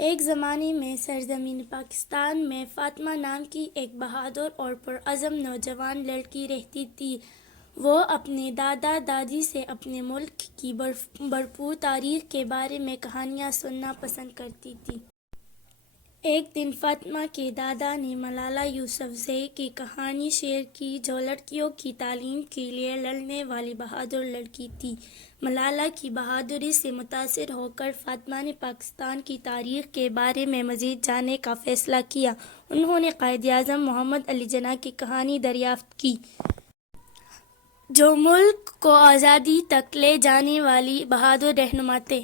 ایک زمانے میں سرزمین پاکستان میں فاطمہ نام کی ایک بہادر اور پرعزم نوجوان لڑکی رہتی تھی۔ وہ اپنے دادا دادی سے اپنے ملک کی بھرپور تاریخ کے بارے میں کہانیاں سننا پسند کرتی تھی۔ ایک دن فاطمہ کے دادا نے ملالہ یوسفزئی کی کہانی شیئر کی، جو لڑکیوں کی تعلیم کے لیے لڑنے والی بہادر لڑکی تھی۔ ملالہ کی بہادری سے متاثر ہو کر فاطمہ نے پاکستان کی تاریخ کے بارے میں مزید جاننے کا فیصلہ کیا۔ انہوں نے قائد اعظم محمد علی جناح کی کہانی دریافت کی، جو ملک کو آزادی تک لے جانے والی بہادر رہنما تھے۔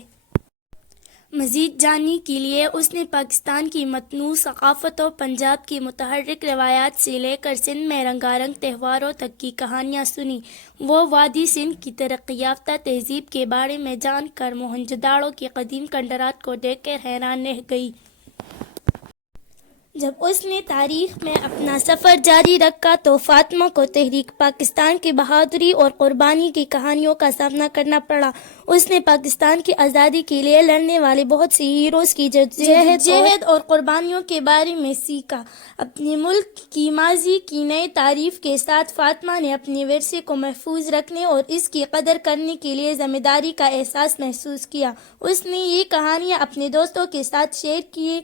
مزید جاننے کے لیے اس نے پاکستان کی متنوع ثقافت اور پنجاب کی متحرک روایات سے لے کر سندھ میں رنگا رنگ تہواروں تک کی کہانیاں سنی۔ وہ وادی سندھ کی ترقی یافتہ تہذیب کے بارے میں جان کر موہنجو داڑو کے قدیم کھنڈرات کو دیکھ کر حیران رہ گئی۔ جب اس نے تاریخ میں اپنا سفر جاری رکھا تو فاطمہ کو تحریک پاکستان کی بہادری اور قربانی کی کہانیوں کا سامنا کرنا پڑا۔ اس نے پاکستان کی آزادی کے لیے لڑنے والے بہت سے ہیروز کی جدوجہد اور قربانیوں کے بارے میں سیکھا۔ اپنے ملک کی ماضی کی نئی تعریف کے ساتھ فاطمہ نے اپنے ورثے کو محفوظ رکھنے اور اس کی قدر کرنے کے لیے ذمہ داری کا احساس محسوس کیا۔ اس نے یہ کہانیاں اپنے دوستوں کے ساتھ شیئر کی،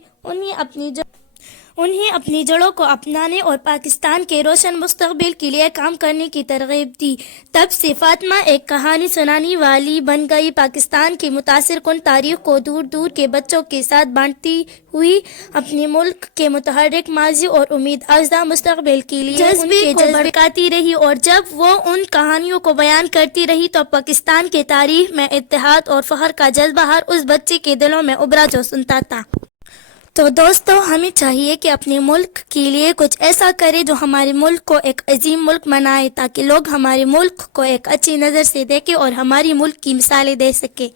انہیں اپنی جڑوں کو اپنانے اور پاکستان کے روشن مستقبل کے لیے کام کرنے کی ترغیب دی۔ تب سے فاطمہ ایک کہانی سنانے والی بن گئی، پاکستان کی متاثر کن تاریخ کو دور دور کے بچوں کے ساتھ بانٹتی ہوئی اپنے ملک کے متحرک ماضی اور امید افزا مستقبل کے لیے ان کے جذبے بڑھاتی رہی، اور جب وہ ان کہانیوں کو بیان کرتی رہی تو پاکستان کے تاریخ میں اتحاد اور فخر کا جذبہ ہر اس بچے کے دلوں میں ابھرا جو سنتا تھا۔ تو دوستو، ہمیں چاہیے کہ اپنے ملک کے لیے کچھ ایسا کرے جو ہمارے ملک کو ایک عظیم ملک بنائے، تاکہ لوگ ہمارے ملک کو ایک اچھی نظر سے دیکھیں اور ہماری ملک کی مثالیں دے سکیں۔